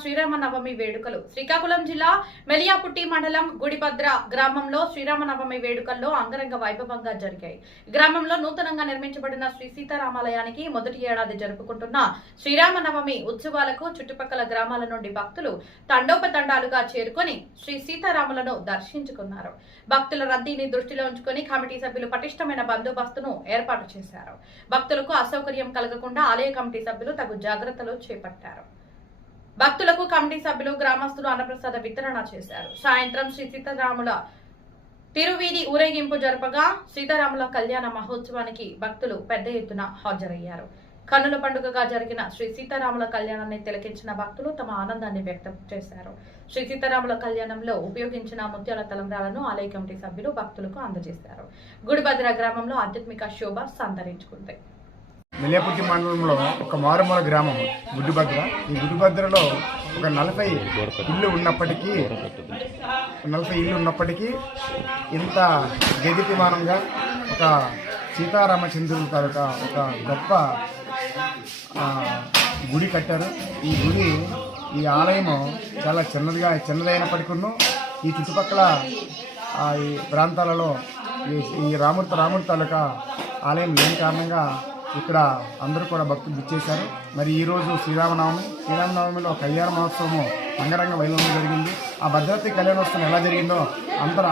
శ్రీరామనవమి వేడుకలు శ్రీకాకుళం జిల్లా మెలియాపుట్టి మండలం గుడిభద్ర గ్రామంలో శ్రీరామనవమి వేడుకల్లో అంగరంగ వైభవంగా జరిగాయి. గ్రామంలో నూతనంగా నిర్మించబడిన శ్రీ సీతారామాలయానికి మొదటి ఏడాది జరుపుకుంటున్న శ్రీరామనవమి ఉత్సవాలకు చుట్టుపక్కల గ్రామాల నుండి భక్తులు తండోపతండాలుగా చేరుకొని శ్రీ సీతారాములను దర్శించుకున్నారు. భక్తుల రద్దీని దృష్టిలో ఉంచుకొని కమిటీ సభ్యులు పటిష్టమైన బందోబస్తును ఏర్పాటు చేశారు. భక్తులకు అసౌకర్యం కలగకుండా ఆలయ కమిటీ సభ్యులు తగు జాగ్రత్తలు చేపట్టారు. భక్తులకు కమిటీ సభ్యులు గ్రామస్తులు అన్నప్రసాద వితరణ చేశారు. సాయంత్రం శ్రీ సీతారాముల తిరువీధి ఊరేగింపు జరపగా సీతారాముల కళ్యాణ మహోత్సవానికి భక్తులు పెద్ద ఎత్తున హాజరయ్యారు. కన్నుల పండుగగా జరిగిన శ్రీ సీతారాముల కళ్యాణాన్ని తిలకించిన భక్తులు తమ ఆనందాన్ని వ్యక్తం చేశారు. శ్రీ సీతారాముల కళ్యాణంలో ఉపయోగించిన ముత్యాల తలంబ్రాలను ఆలయ కమిటీ సభ్యులు భక్తులకు అందజేశారు. గుడిభద్ర గ్రామంలో ఆధ్యాత్మిక శోభ సంతరించుకుంది. మెలియాపుట్టి మండలంలో ఒక మారుమూల గ్రామం గుడిభద్ర. ఈ గుడిభద్రలో ఒక 40 ఇళ్ళు ఉన్నప్పటికీ ఇంత దేదీప్యమానంగా ఒక సీతారామచంద్రుల తాలూకా ఒక గొప్ప గుడి కట్టారు. ఈ ఆలయము చాలా చిన్నదైనప్పటికీ ఈ చుట్టుపక్కల ఈ ప్రాంతాలలో ఈ రాముడి తాలూకా ఆలయం లేని కారణంగా ఇక్కడ అందరూ కూడా భక్తులు విచ్చేశారు. మరి ఈరోజు శ్రీరామనవమిలో కళ్యాణ మహోత్సవము అంగరంగ వైభవంగా జరిగింది. ఆ భద్రాద్రి కళ్యాణోత్సవం ఎలా జరిగిందో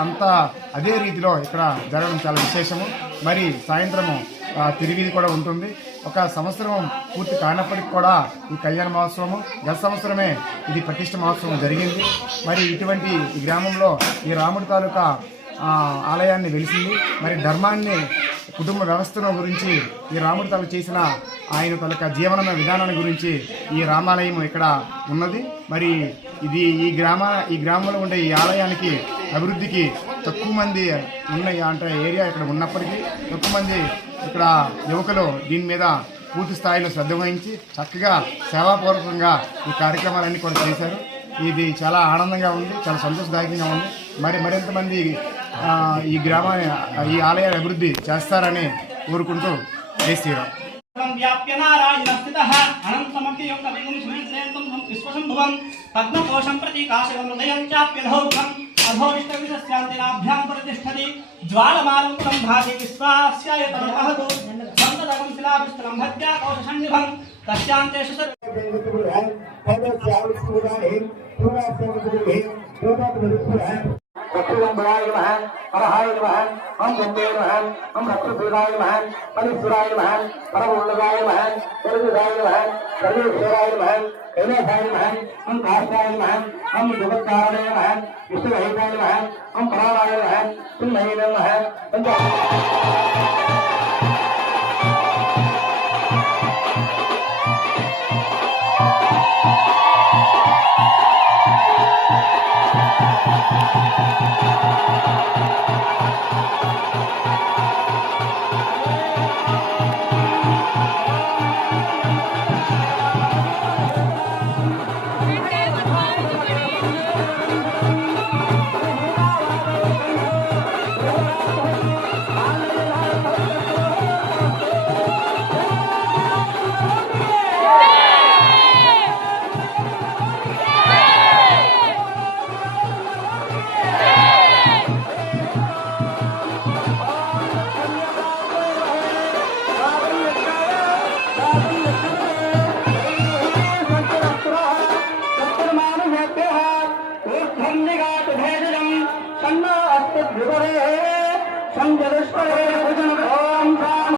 అంతా అదే రీతిలో ఇక్కడ జరగడం చాలా విశేషము. మరి సాయంత్రము తిరువీధి కూడా ఉంటుంది. ఒక సంవత్సరం పూర్తి కానప్పటికి కూడా ఈ కళ్యాణ మహోత్సవము గత సంవత్సరమే ఇది ప్రతిష్ఠ మహోత్సవం జరిగింది. మరి ఇటువంటి ఈ గ్రామంలో ఈ రాముడి తాలూకా ఆలయాన్ని వెలిసింది. మరి ధర్మాన్ని, కుటుంబ వ్యవస్థను గురించి ఈ రాముడి తాలూకు చేసిన ఆయన తాలూకా జీవన విధానాన్ని గురించి ఈ రామాలయం ఇక్కడ ఉన్నది. మరి ఇది ఈ గ్రామంలో ఉండే ఈ ఆలయానికి అభివృద్ధికి తక్కువ మంది అంటే ఏరియా ఇక్కడ ఉన్నప్పటికీ తక్కువ మంది ఇక్కడ యువకులు దీని మీద పూర్తి స్థాయిలో శ్రద్ధ వహించి చక్కగా సేవాపూర్వకంగా ఈ కార్యక్రమాలన్నీ కూడా చేశారు. ఇది చాలా ఆనందంగా ఉంది, చాలా సంతోషదాయకంగా ఉంది. మరింతమంది ఈ ఆలయాన్ని అభివృద్ధి చేస్తారని కోరుకుంటూ జై శ్రీరామ్. పద్మకోశం ప్రతీకాశం హృదయం చాప్యధౌర్ఘం అధోనిష్టవిశాంతినాభ్యాం ప్రతిష్టతి జ్వాలమాలంకులం భాతి విశ్వాస్యాయతమహతు సంతదగం శిలాభిస్థలం భద్యా కోశసన్నిభం తస్యాంతేషు दक्षिणंबराय नमः हरहाय नमः हम गंगे नमः हम रक्तसूराय नमः मणिसूराय नमः परमोन्नताय नमः सर्वदाय नमः सर्वेश्वराय नमः कैलासाय नमः हम काष्ठाय नमः हम जगत्कारणय नमः विष्णुवहिताय नमः हम प्राणाय नमः तुल्लये नमः संजलेश्वरे